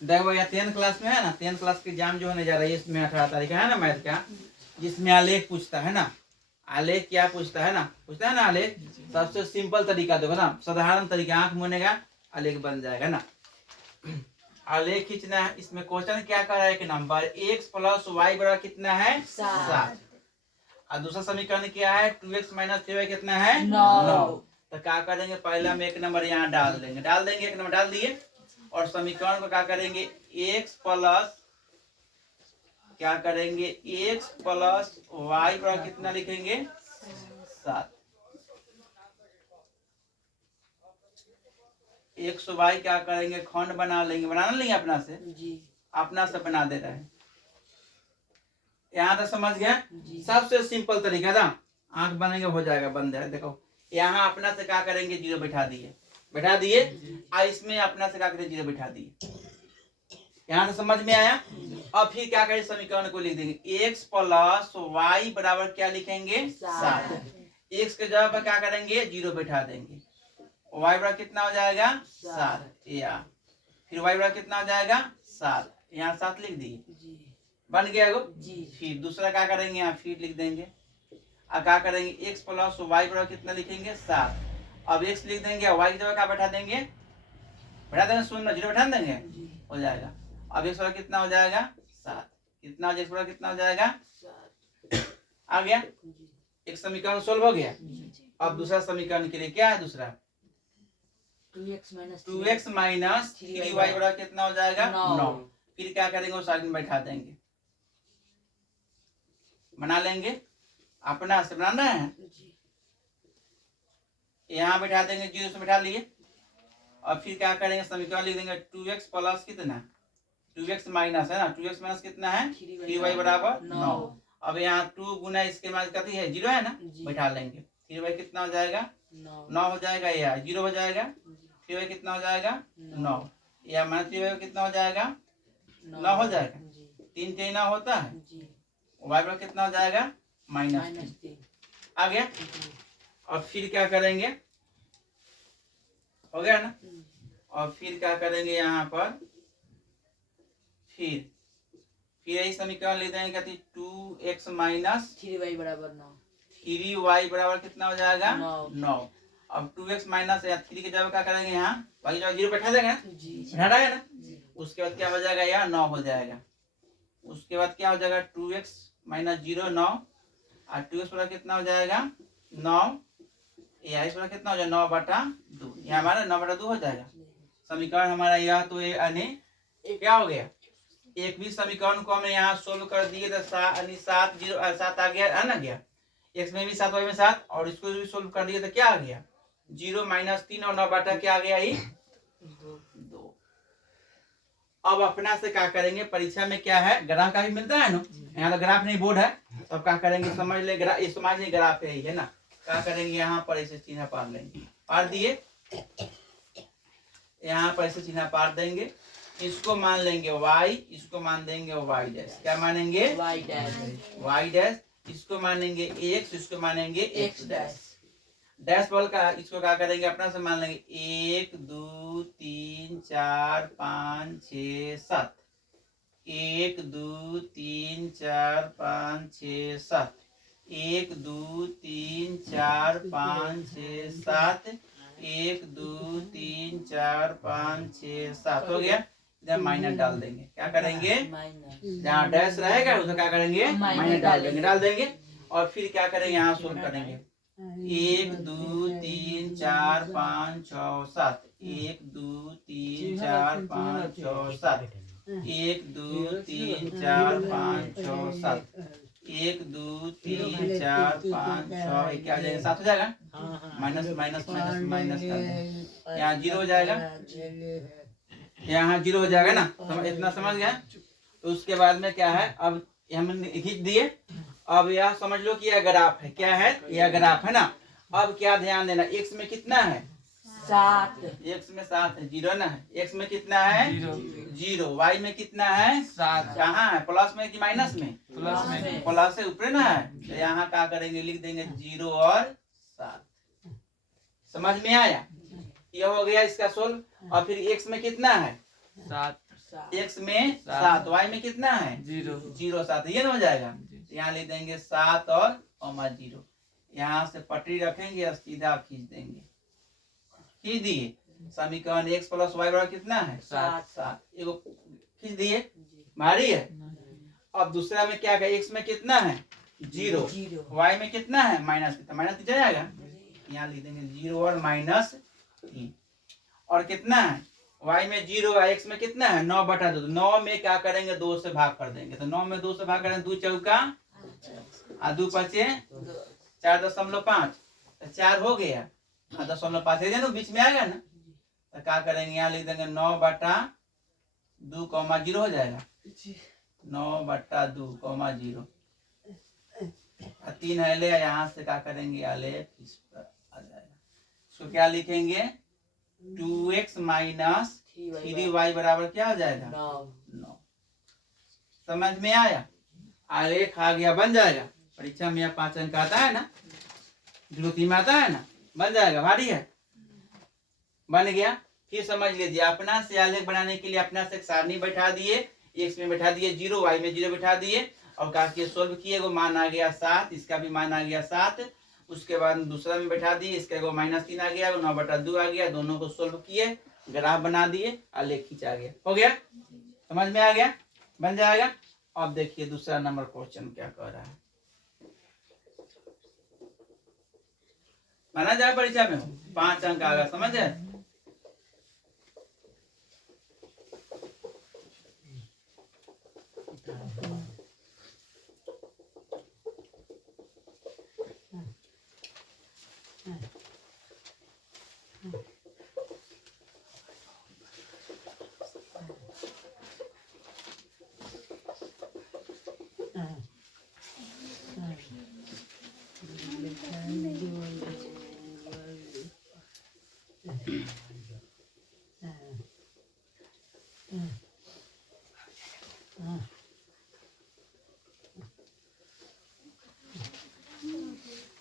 देखो यह 10th class में है ना, 10th क्लास की एग्जाम जो होने जा रही है इसमें 18 तारीख है ना मैथ का, जिसमें आलेख पूछता है ना। आलेख क्या पूछता है ना आलेख। सबसे सिंपल तरीका देखो ना, साधारण तरीका, आंख मूंदेगा आलेख बन जाएगा ना। आलेख खींचना है। इसमें क्वेश्चन क्या कर रहा है कि नंबर x प्लस वाई बराबर कितना है 7। और दूसरा समीकरण क्या है 2x माइनस 3y कितना है 9। तो क्या करेंगे, पहले हम एक नंबर यहाँ डाल देंगे एक नंबर डाल दिए, और समीकरण को क्या करेंगे x प्लस क्या करेंगे x प्लस वाई बराबर कितना लिखेंगे 7। x वाई क्या करेंगे खंड बना लेंगे, बनाना नहीं अपना से बना दे रहे हैं। यहाँ तक समझ गया। सबसे सिंपल तरीका था, आंख बनेंगे हो जाएगा बंद है। देखो यहाँ अपना से क्या करेंगे 0 बैठा दिए और इसमें अपना से क्या करेंगे 0 बैठा दिए। यहाँ से समझ में आया। अब फिर क्या करेंगे समीकरण को लिख देंगे x प्लस वाई बराबर क्या लिखेंगे 7। x के जगह पर क्या करेंगे 0 बैठा देंगे, y बराबर कितना हो जाएगा 7, या फिर y बराबर कितना हो जाएगा 7, यहाँ 7 लिख दिए, बन गया गो। फिर दूसरा क्या करेंगे यहाँ फिर लिख देंगे, अब क्या करेंगे x प्लस वाई बराबर कितना लिखेंगे 7। अब x लिख देंगे, y की जगह क्या बैठा देंगे 0 बैठा देंगे, हो जाएगा। अब x बराबर कितना हो जाएगा 7, कितना x बराबर कितना हो जाएगा 7 आ गया। एक समीकरण सोल्व हो गया। अब दूसरा समीकरण के लिए क्या है, दूसरा 2x माइनस 3y बराबर कितना हो जाएगा 9। फिर क्या करेंगे उस आगे में बैठा देंगे, बना लेंगे, अपना से बनाना है, यहाँ बैठा देंगे 0 से बैठा लिए। और फिर क्या करेंगे समीकरण लिख देंगे 2x प्लस कितना 2x माइनस है ना, 2x माइनस कितना है 3y बराबर 9। अब यहाँ 2 गुना इसके बाद कथी है 0 है ना, बैठा लेंगे, 3y कितना हो जाएगा 9 हो जाएगा, या 0 हो जाएगा, 3y कितना हो जाएगा 9, या माइनस 3y कितना हो जाएगा 9 हो जाएगा, 3 9 होता है, y बराबर कितना हो जाएगा -3 आ गया। और फिर क्या करेंगे, हो गया ना। और फिर क्या करेंगे यहाँ पर फिर यही समीकरण ले देंगे 2x माइनस 3y बराबर 9, 3y बराबर कितना हो जाएगा 9। अब 2x माइनस या 3 के जगह क्या करेंगे यहाँ बाकी जगह 0 बैठा देंगे ना, बैठा है ना। उसके बाद क्या हो जाएगा यहाँ 9 हो जाएगा। उसके बाद क्या हो जाएगा 2x माइनस 0 9, और 2x बराबर कितना हो जाएगा 9, या इस बराबर कितना हो जाएगा 9/2, यहाँ हमारा 9/2 हो जाएगा। समीकरण हमारा यह तो क्या हो गया, एक भी समीकरण को हमने यहाँ सोल्व कर दिए तो 7 आ गया है ना, गया x में भी 7 y में 7, और इसको भी सोल्व कर दिए तो क्या आ गया 0 -3 और 9 क्या आ गया ही 2। अब अपना से क्या करेंगे, परीक्षा में क्या है ग्राफ का भी मिलता है ना, यहाँ तो ग्राफ नहीं बोर्ड है, तब क्या करेंगे समझ ले ग्राफ है ना, क्या करेंगे यहाँ पर ऐसे चिन्ह पार लेंगे, पार दिए, यहाँ पर ऐसे चिन्ह पार देंगे, इसको मान लेंगे y, इसको मान देंगे y डैश, क्या मानेंगे y डैश, इसको मानेंगे x, इसको मानेंगे x डैश। डैश बॉल का इसको क्या करेंगे अपना से मान लेंगे 1 2 3 4 5 6 7, 1 2 3 4 5 6 7, 1 2 3 4 5 6 7, 1 2 3 4 5 6 7 हो गया। इधर माइनस डाल देंगे, क्या करेंगे जहाँ डैश रहेगा उधर क्या करेंगे माइनस डाल देंगे। और फिर क्या करेंगे यहाँ सोल्व करेंगे 1 2 3 4 5 6 7, 1 2 3 4 5 6 7, 1 2 3 4 5 6 7, 1 2 3 4 5 6 क्या हो जाएगा 7 हो जाएगा, माइनस माइनस माइनस माइनस यहाँ 0 हो जाएगा, यहाँ 0 हो जाएगा ना, इतना समझ गया। तो उसके बाद में क्या है, अब हम खींच दिए। अब यह समझ लो कि यह ग्राफ है, क्या है यह ग्राफ है ना। अब क्या ध्यान देना, x में कितना है 7, x में 7 है, 0 ना है, x में कितना है 0, y में कितना है 7, कहाँ है प्लस में कि माइनस में, प्लस से ऊपर ना है, तो यहाँ क्या करेंगे लिख देंगे 0 और 7। समझ में आया, यह हो गया इसका सोल्व। और फिर x में कितना है x में 7, y में कितना है 0 0 7, ये ना हो जाएगा। यहाँ लिख देंगे 7 और कॉमा 0। यहाँ से पटरी रखेंगे और सीधा खींच देंगे, खींच दिए। समीकरण x प्लस वाई बराबर कितना है 7। एगो खींच दिए, भारी है। अब दूसरा में क्या है, x में कितना है 0, y में कितना है माइनस कितना, माइनस कितना जाएगा, यहाँ लिख देंगे 0 और -3। और कितना है y में 0 है, x में कितना है 9/2। 9 में क्या करेंगे 2 से भाग कर देंगे, तो 9 में 2 से भाग करेंगे 2 चौका और 2 पचे 4.5, तो 4 हो गया और 0.5 ना बीच में आएगा ना, तो क्या करेंगे यहाँ लिख देंगे 9/2 कॉमा 0 हो जाएगा, 9/2 कॉमा 0। 3 है ले, यहाँ से क्या करेंगे आलेख इस पर आ जाएगा। इसको क्या लिखेंगे 2x माइनस 3y बराबर क्या हो जाएगा 9। समझ में आया, आलेख आ गया, बन जाएगा। परीक्षा में 5 अंक आता है ना, द्वितीय में आता है ना, बन जाएगा। भारी है, बन गया। फिर समझ लीजिए, अपना से आलेख बनाने के लिए अपना से एक सारणी बैठा दिए, x में बैठा दिए 0, y में 0 बैठा दिए और काफी सोल्व किए, वो मान आ गया 7, इसका भी मान आ गया 7। उसके बाद दूसरा में बैठा दिए, इसका वो -3 आ गया, 9/2 आ गया, दोनों को सोल्व किए, ग्राफ बना दिए, आलेख खींचा गया, हो गया। समझ में आ गया, बन जाएगा। अब देखिए दूसरा नंबर क्वेश्चन क्या कह रहा है, माना जाए परीक्षा में 5 अंक आ गया, समझ है।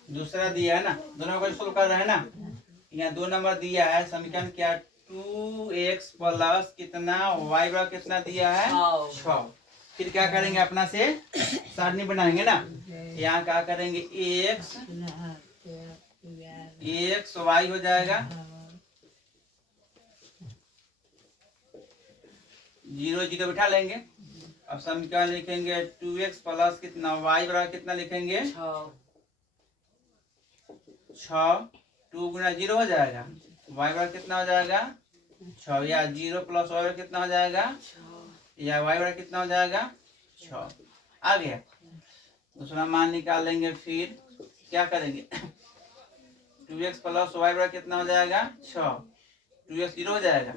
दूसरा दिया है ना, दोनों को सोल्व कर रहे हैं ना। यहाँ 2 नंबर दिया है, समीकरण क्या 2x प्लस कितना y बराबर कितना दिया है 6। फिर क्या करेंगे, अपना से सारणी बनाएंगे ना। यहाँ क्या करेंगे x y हो जाएगा 0 0 बिठा लेंगे। अब समीकरण लिखेंगे 2x प्लस कितना y बराबर कितना लिखेंगे 6। 2 गुना 0 हो जाएगा, y बराबर कितना हो जाएगा 6, या 0 प्लस y बराबर कितना हो जाएगा, या y बराबर कितना हो जाएगा 6। आ गया। दूसरा मान निकालेंगे, फिर क्या करेंगे 2x प्लस y बराबर कितना हो जाएगा 6, 2x 0 हो जाएगा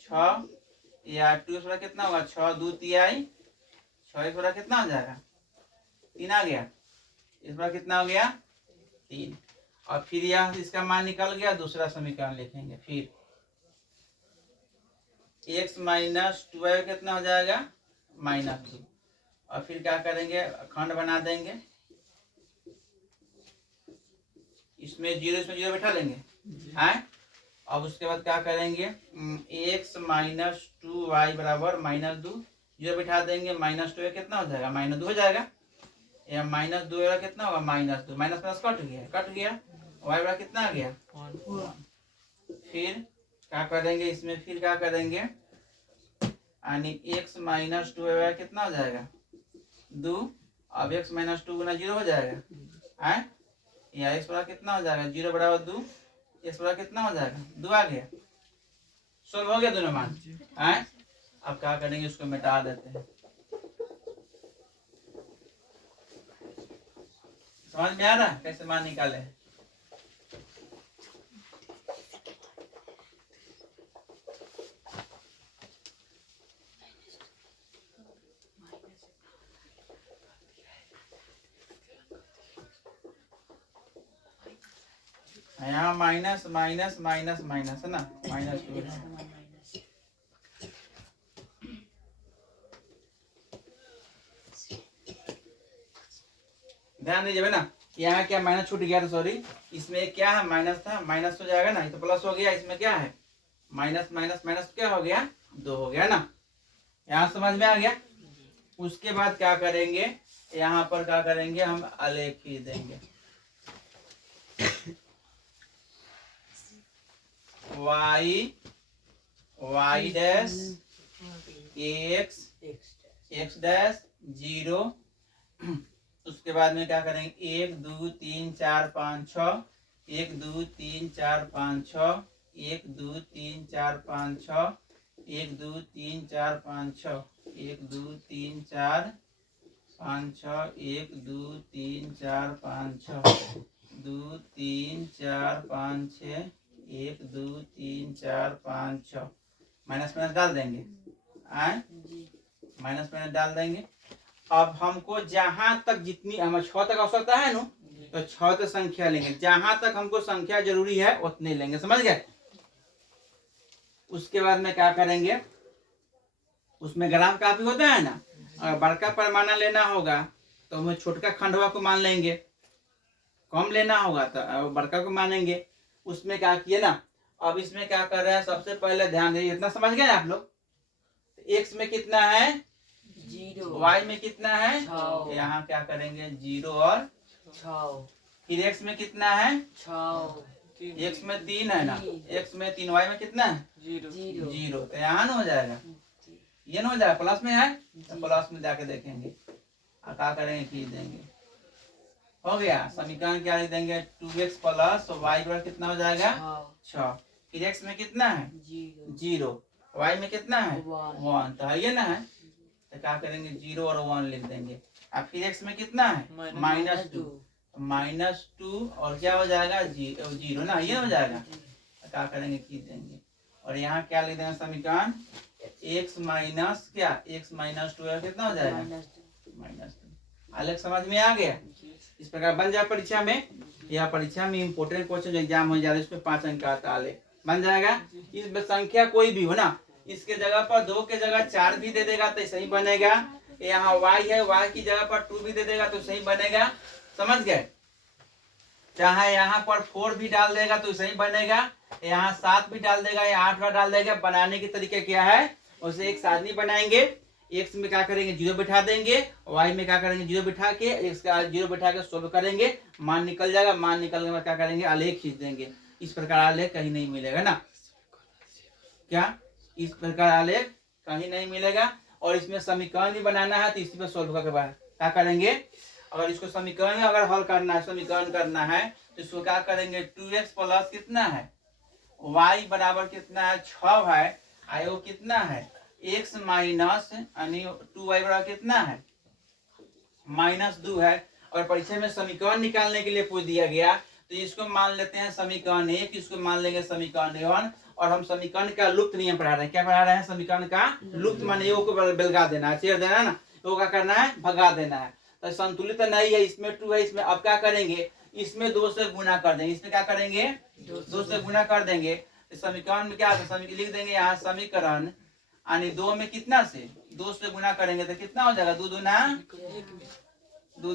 6, या 2x बराबर कितना होगा 6 2 तिहाई, 6x बराबर कितना हो जाएगा 3 आ गया, इस बार कितना हो गया 3। और फिर यहाँ इसका मान निकल गया, दूसरा समीकरण लिखेंगे। फिर x माइनस 2y कितना हो जाएगा -2। और फिर क्या करेंगे, खंड बना देंगे, इसमें 0 बैठा लेंगे हैं। अब उसके बाद क्या करेंगे x माइनस 2y बराबर -2, 0 बैठा देंगे, -2 कितना हो जाएगा -2 हो जाएगा, या -2 कितना होगा -2, माइनस प्लस कट गया, y बराबर कितना आ गया 1। फिर क्या करेंगे, इसमें फिर क्या करेंगे, यानी x माइनस 2 कितना हो जाएगा 2। अब x माइनस 2 गुना 0 हो जाएगा है, या x बराबर कितना हो जाएगा 0 बराबर 2, x बराबर कितना हो जाएगा 2 आ गया। सोल्व हो गया दोनों मान है। अब क्या करेंगे, उसको मिटा देते हैं। समझ में आ रहा है कैसे मान निकाले। यहाँ माइनस माइनस माइनस माइनस है ना, -2 ध्यान दीजिए ना। यहाँ क्या माइनस छूट गया था, सॉरी, इसमें क्या है माइनस था, माइनस हो जाएगा ना, ये तो प्लस हो गया। इसमें क्या है माइनस माइनस माइनस क्या हो गया 2 हो गया ना। यहाँ समझ में आ गया। उसके बाद क्या करेंगे, यहाँ पर क्या करेंगे, हम आलेख खींच देंगे। y dash x dash 0। उसके बाद में क्या करेंगे, 1 2 3 4 5 6, 1 2 3 4 5 6, 1 2 3 4 5 6, 1 2 3 4 5 6, 1 2 3 4 5 6, 1 2 3 4 5 6, 2 3 4 5 6, 1 2 3 4 5 6। माइनस माइनस डाल देंगे, आए माइनस माइनस डाल देंगे। अब हमको जहां तक जितनी हमें 6 तक आवश्यकता है ना, तो 6 तक संख्या लेंगे। जहां तक हमको संख्या जरूरी है उतने लेंगे, समझ गए। उसके बाद में क्या करेंगे, उसमें ग्राम काफी होता है ना, अगर बड़का पैमाना लेना होगा तो हमें छोटका खंडवा को मान लेंगे, कम लेना होगा तो बड़का को मानेंगे। उसमें क्या किए ना, अब इसमें क्या कर रहे हैं, सबसे पहले ध्यान दीजिए, इतना समझ गए आप लोग। एक्स में कितना है 0, वाई में कितना है, 6, यहाँ क्या करेंगे 0 और 6, फिर एक्स में कितना है, 6, एक्स में 3 है ना, एक्स में 3, वाई में कितना है 0। तो यहाँ ना हो जाएगा, ये ना हो जाएगा, प्लस में है तो प्लस में जाके देखेंगे और क्या करेंगे, खींच देंगे। हो गया समीकरण, क्या लिख देंगे 2x प्लस वाई बराबर कितना हो जाएगा 6। फिर एक्स में कितना है 0, वाई में कितना है 1, तो है ये ना है, तो क्या करेंगे 0 और 1 लिख देंगे। अब फिर एक्स में कितना है -2, -2 और क्या हो जाएगा 0 ना, ये हो जाएगा, तो क्या करेंगे खींच देंगे। और यहाँ क्या लिख देंगे समीकरण, x माइनस क्या, x माइनस 2 कितना हो जाएगा -2। आलेख समझ में आ गया। इस प्रकार बन जाए परीक्षा में, यह परीक्षा में इम्पोर्टेंट क्वेश्चन जो एग्जाम हो जाए इसमें 5 अंक का आलेख बन जाएगा। इसमें संख्या कोई भी हो ना, इसके जगह पर 2 के जगह 4 भी दे देगा तो सही बनेगा। यहाँ y है, y की जगह पर 2 भी दे देगा तो सही बनेगा, समझ गए। चाहे यहाँ पर 4 भी डाल देगा तो सही बनेगा, यहाँ 7 भी डाल देगा या 8 बार डाल देगा। बनाने के तरीके क्या है, उसे एक सारणी बनाएंगे। एक्स में क्या करेंगे 0 बिठा देंगे, वाई में क्या करेंगे 0 बिठा के, एक्स का 0 बिठा के सोल्व करेंगे, मान निकल जाएगा। मान निकलने के बाद क्या करेंगे, आलेख खींच देंगे। इस प्रकार आलेख कहीं नहीं मिलेगा ना, क्या इस प्रकार आलेख कहीं नहीं मिलेगा। और इसमें समीकरण भी बनाना है तो इसी पर सोल्व करके बाद क्या करेंगे, अगर इसको समीकरण में अगर हल करना है, समीकरण करना है तो इसको क्या करेंगे 2x प्लस कितना है y बराबर कितना है 6 है, आई वो कितना है x माइनस 2y बराबर कितना है -2 है। और परीक्षा में समीकरण निकालने के लिए पूछ दिया गया तो इसको मान लेते हैं समीकरण 1, इसको मान लेंगे समीकरण 1। और हम समीकरण का लुप्त नियम पढ़ा रहे हैं, क्या पढ़ा रहे हैं, समीकरण का लुप्त माने को बेलगा देना है, चेयर देना है ना, वो क्या करना है भगा देना है। तो संतुलित नहीं है, इसमें 2 है, इसमें अब क्या करेंगे, इसमें 2 से गुना कर देंगे, इसमें क्या करेंगे 2 से गुना कर देंगे। तो समीकरण में क्या समीकरण लिख देंगे, यहाँ समीकरण यानी 2 में कितना से 2 से गुना करेंगे तो कितना हो जाएगा 2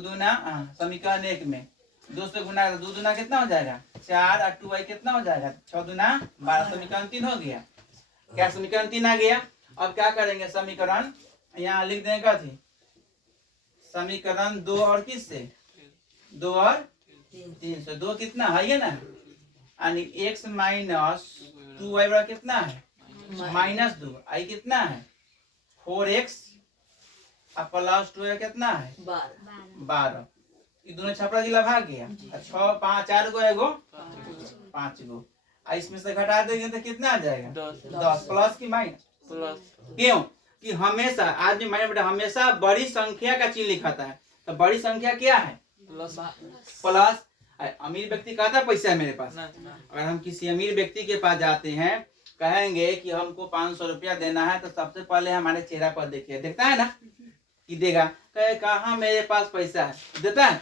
दूना समीकरण 1 में 2 से गुना, 2 दूना कितना हो जाएगा 4 और 2y कितना हो जाएगा 6 दूना 12, समीकरण 3 हो गया। क्या समीकरण 3 आ गया। अब क्या करेंगे समीकरण यहाँ लिख देंगे थी समीकरण 2 और किस से 2 और 3 से 2 कितना है ना, यानी x माइनस 2y बराबर कितना है -2, आई कितना है 4x प्लस 2 कितना है 12। ये दोनों छपरा जिला भाग गया, 6 5 4 गो एगो 5 गो, इसमें से घटा देंगे तो कितना आ जाएगा 10 प्लस की माइनस। क्यों कि हमेशा आदमी माइनस हमेशा बड़ी संख्या का चिन्ह लिखाता है, तो बड़ी संख्या क्या है प्लस। अमीर व्यक्ति कहता है पैसा है मेरे पास, अगर हम किसी अमीर व्यक्ति के पास जाते हैं कहेंगे कि हमको 500 रुपया देना है, तो सबसे पहले हमारे चेहरा पर देखिए, देखता है ना कि देगा, कहे कहाँ मेरे पास पैसा है, देता है।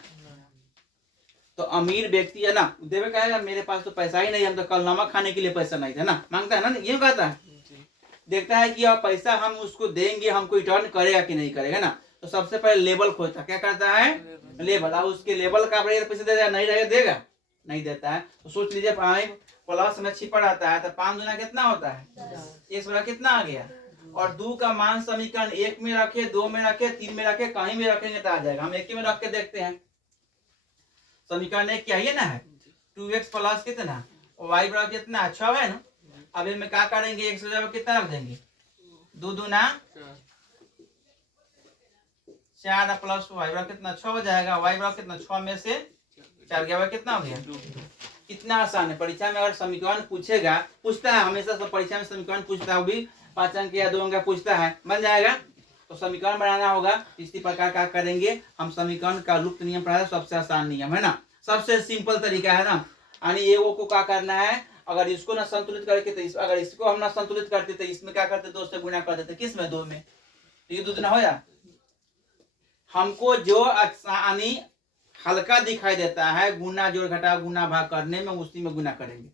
तो अमीर व्यक्ति है ना देवे कहेगा मेरे पास तो पैसा ही नहीं, हम तो कल नमक खाने के लिए पैसा नहीं था ना, मांगता है ना, ये कहता है। देखता है कि अब पैसा हम उसको देंगे, हमको रिटर्न करेगा कि नहीं करेगा ना, तो सबसे पहले लेबल खोजता, क्या करता है लेबल। अब उसके लेबल का पैसे दे देगा, नहीं रहेगा देगा, नहीं देता है। तो सोच लीजिए प्लस में छिपा रहता है तो 5 दूना कितना होता है 1 बड़ा कितना आ गया, और 2 का मान समीकरण 1 में रखे, 2 में रखे, 3 में रखे, कहीं भी रखेंगे तो आ जाएगा। हम 1 में रख के देखते हैं। समीकरण 1 क्या है ना है 2x प्लस कितना y बराबर कितना 6 है ना। अब इसमें क्या करेंगे, x की जगह कितना रख देंगे 2 दूना 4 प्लस y बराबर कितना 6 हो जाएगा। y बराबर कितना 6 में से 4 गया कितना हो गया। कितना आसान है। परीक्षा में अगर समीकरण पूछेगा, पूछता है हमेशा सब परीक्षा में समीकरण पूछता है, वो भी 5 अंक या 2 अंक का पूछता है, बन जाएगा। तो समीकरण बनाना होगा इसी प्रकार का करेंगे हम। समीकरण का लुप्त नियम पढ़ा है, सबसे आसान नियम है ना, सबसे सिंपल तरीका है ना। यानी ये वो को क्या करना है, अगर इसको ना संतुलित करके तो अगर इसको हम ना संतुलित करते तो इसमें क्या करते 2 से गुना कर देते, किस में 2 में, तो ये 2 गुना हो जाए। हमको जो यानी हल्का दिखाई देता है गुना जोड़ घटा गुना भाग करने में, उसी में गुना करेंगे।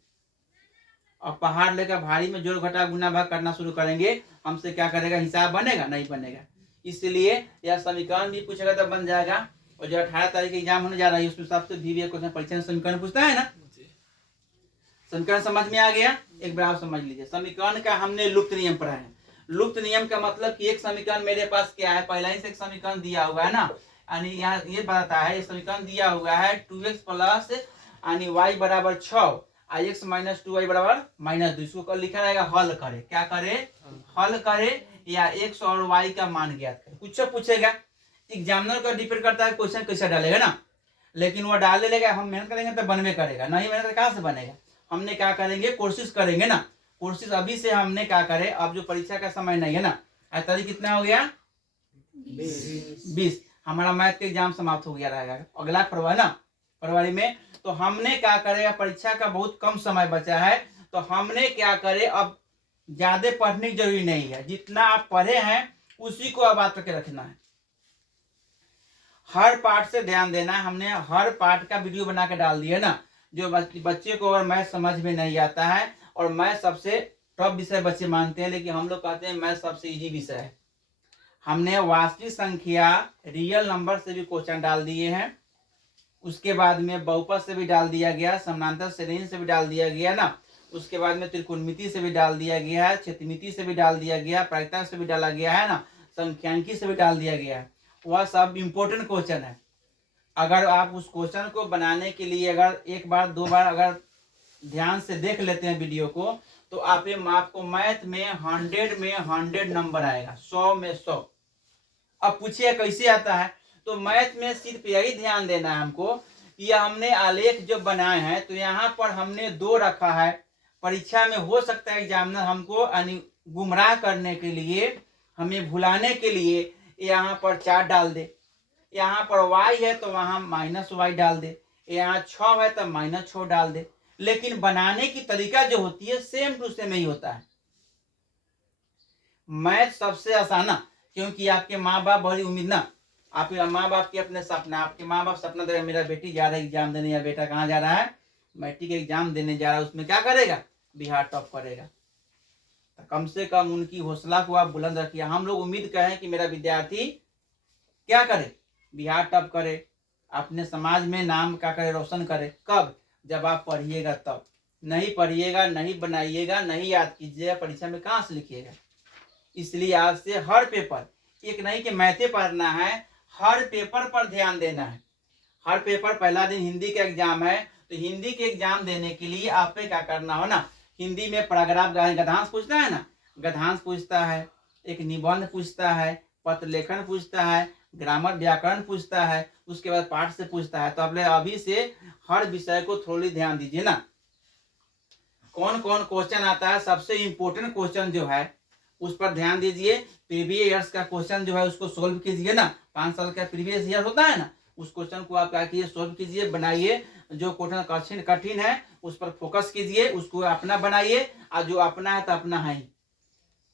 और पहाड़ लेकर भारी में जोड़ घटा गुना भाग करना शुरू करेंगे, हमसे क्या करेगा, हिसाब बनेगा नहीं बनेगा। इसलिए यह समीकरण भी पूछेगा तब बन जाएगा। और जो 18 तारीख एग्जाम होने जा रहा है उसमें सबसे भी क्वेश्चन परीक्षा में समीकरण पूछता है ना। समीकरण समझ में आ गया, एक बार आप समझ लीजिए। समीकरण का हमने लुप्त नियम पढ़ा है। लुप्त नियम का मतलब कि एक समीकरण मेरे पास क्या है, पहला ही से एक समीकरण दिया हुआ है ना, यानी यहाँ ये बताता है, समीकरण दिया हुआ है 2x प्लस यानी y बराबर 6 x माइनस 2y बराबर -2। इसको लिखा रहेगा हल करे, क्या करे, हल करे, या x और y का मान ज्ञात करे। कुछ पूछेगा, एग्जामिनर का डिपेंड करता है क्वेश्चन कैसे डालेगा ना, लेकिन वो डाल लेगा, हम मेहनत करेंगे तो बनवे करेगा, नहीं मेहनत तो कहाँ से बनेगा। हमने क्या करेंगे, कोशिश करेंगे ना, कोशिश अभी से हमने क्या करे, अब जो परीक्षा का समय नहीं है ना, तारीख कितना हो गया 20, हमारा मैथ का एग्जाम समाप्त हो गया रहेगा, अगला फरवरी ना, फरवरी में। तो हमने क्या करेगा, परीक्षा का बहुत कम समय बचा है, तो हमने क्या करे, अब ज्यादा पढ़ने की जरूरी नहीं है, जितना आप पढ़े हैं उसी को अब बात करके रखना है। हर पार्ट से ध्यान देना है। हमने हर पार्ट का वीडियो बना के डाल दिया ना, जो बच्चे को अगर मैथ समझ में नहीं आता है, और मैथ सबसे टफ विषय बच्चे मानते हैं, लेकिन हम लोग कहते हैं मैथ सबसे इजी विषय है। हमने वास्तविक संख्या रियल नंबर से भी क्वेश्चन डाल दिए हैं, उसके बाद में बहुपद से भी डाल दिया गया, समानांतर श्रेणी से भी डाल दिया गया ना, उसके बाद में त्रिकोणमिति से भी डाल दिया गया है, क्षेत्रमिति से भी डाल दिया गया, प्रायिकता से भी डाला गया है ना, संख्यांकी से भी डाल दिया गया है। वह सब इम्पोर्टेंट क्वेश्चन है। अगर आप उस क्वेश्चन को बनाने के लिए अगर एक बार 2 बार अगर ध्यान से देख लेते हैं वीडियो को, तो आपको मैथ में 100 में 100 नंबर आएगा, 100 में 100। अब पूछिए कैसे आता है, तो मैथ में सिर्फ यही ध्यान देना है हमको कि हमने आलेख जो बनाए हैं, तो यहाँ पर हमने 2 रखा है। परीक्षा में हो सकता है एग्जामिनर हमको गुमराह करने के लिए, हमें भुलाने के लिए यहाँ पर 4 डाल दे, यहाँ पर y है तो वहां -y डाल दे, यहाँ 6 है तो -6 डाल दे, लेकिन बनाने की तरीका जो होती है सेम टू सेम ही होता है। मैथ सबसे आसान ना, क्योंकि आपके माँ बाप बड़ी उम्मीद ना, आपके माँ बाप के अपने सपना, आपके माँ बाप सपना दे मेरा बेटी जा रहा है एग्जाम देने, या बेटा कहाँ जा रहा है, मैट्रिक एग्जाम देने जा रहा है, उसमें क्या करेगा, बिहार टॉप करेगा। तो कम से कम उनकी हौसला को आप बुलंद रखिए। हम लोग उम्मीद करें कि मेरा विद्यार्थी क्या करे, बिहार टॉप करे, अपने समाज में नाम क्या करे, रोशन करे। कब, जब आप पढ़िएगा तब। नहीं पढ़िएगा, नहीं बनाइएगा, नहीं याद कीजिएगा, परीक्षा में कहाँ से लिखिएगा। इसलिए आज से हर पेपर, एक नहीं कि मैथे पढ़ना है, हर पेपर पर ध्यान देना है। हर पेपर, पहला दिन हिंदी का एग्जाम है, तो हिंदी के एग्जाम देने के लिए आप पे क्या करना हो ना, हिंदी में पैराग्राफ गद्यांश पूछता है ना, गद्यांश पूछता है, एक निबंध पूछता है, पत्र लेखन पूछता है, ग्रामर व्याकरण पूछता है, उसके बाद पाठ से पूछता है। तो आप अभी से हर विषय को थोड़ी ध्यान दीजिए ना, कौन कौन क्वेश्चन आता है, सबसे इंपॉर्टेंट क्वेश्चन जो है उस पर ध्यान दीजिए। प्रीवियस ईयर्स का क्वेश्चन जो है उसको सोल्व कीजिए ना, 5 साल का प्रीवियस ईयर होता है ना, उस क्वेश्चन को आप क्या कीजिए, सोल्व कीजिए, बनाइए। जो क्वेश्चन कठिन है उस पर फोकस कीजिए, उसको अपना बनाइए, और जो अपना है तो अपना है ही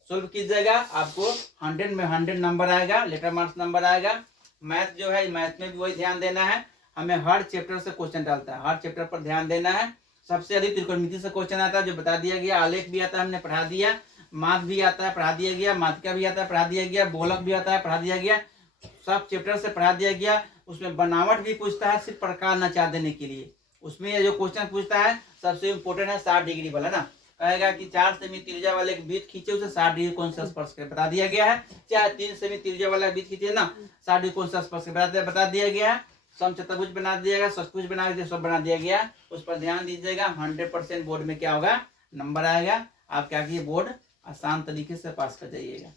सोल्व कीजिएगा। आपको 100 में 100 नंबर आएगा, लेटर मार्क्स नंबर आएगा। मैथ जो है, मैथ में भी वही ध्यान देना है, हमें हर चैप्टर से क्वेश्चन डालता है, हर चैप्टर पर ध्यान देना है। सबसे अधिक त्रिकोणमिति से क्वेश्चन आता है, जो बता दिया गया, आलेख भी आता है, हमने पढ़ा दिया, माथ भी आता है, पढ़ा दिया गया, मात्रा भी आता है, पढ़ा दिया गया, बोलक भी आता है, पढ़ा दिया गया, सब चैप्टर से पढ़ा दिया गया। उसमें बनावट भी पूछता है, सिर्फ प्रकार नचा देने के लिए। उसमें ये जो क्वेश्चन पूछता है सबसे इम्पोर्टेंट है 60 डिग्री वाला ना, कहेगा कि 4 सेमी त्रिज्या वाले एक वृत्त खींचे उसे 60 डिग्री कोण से स्पर्श करे, बता दिया गया है। चाहे 3 सेमी त्रिज्या वाला वृत्त खींचे ना 60 डिग्री कोण से स्पर्श करे, बता दिया गया है। समचतुर्भुज बना दिया गया, षटभुज बना दिया, सब बना दिया गया। उस पर ध्यान दीजिएगा। 100% बोर्ड में क्या होगा, नंबर आएगा। आप क्या कीजिए, बोर्ड आसान तरीके से पास कर जाइएगा।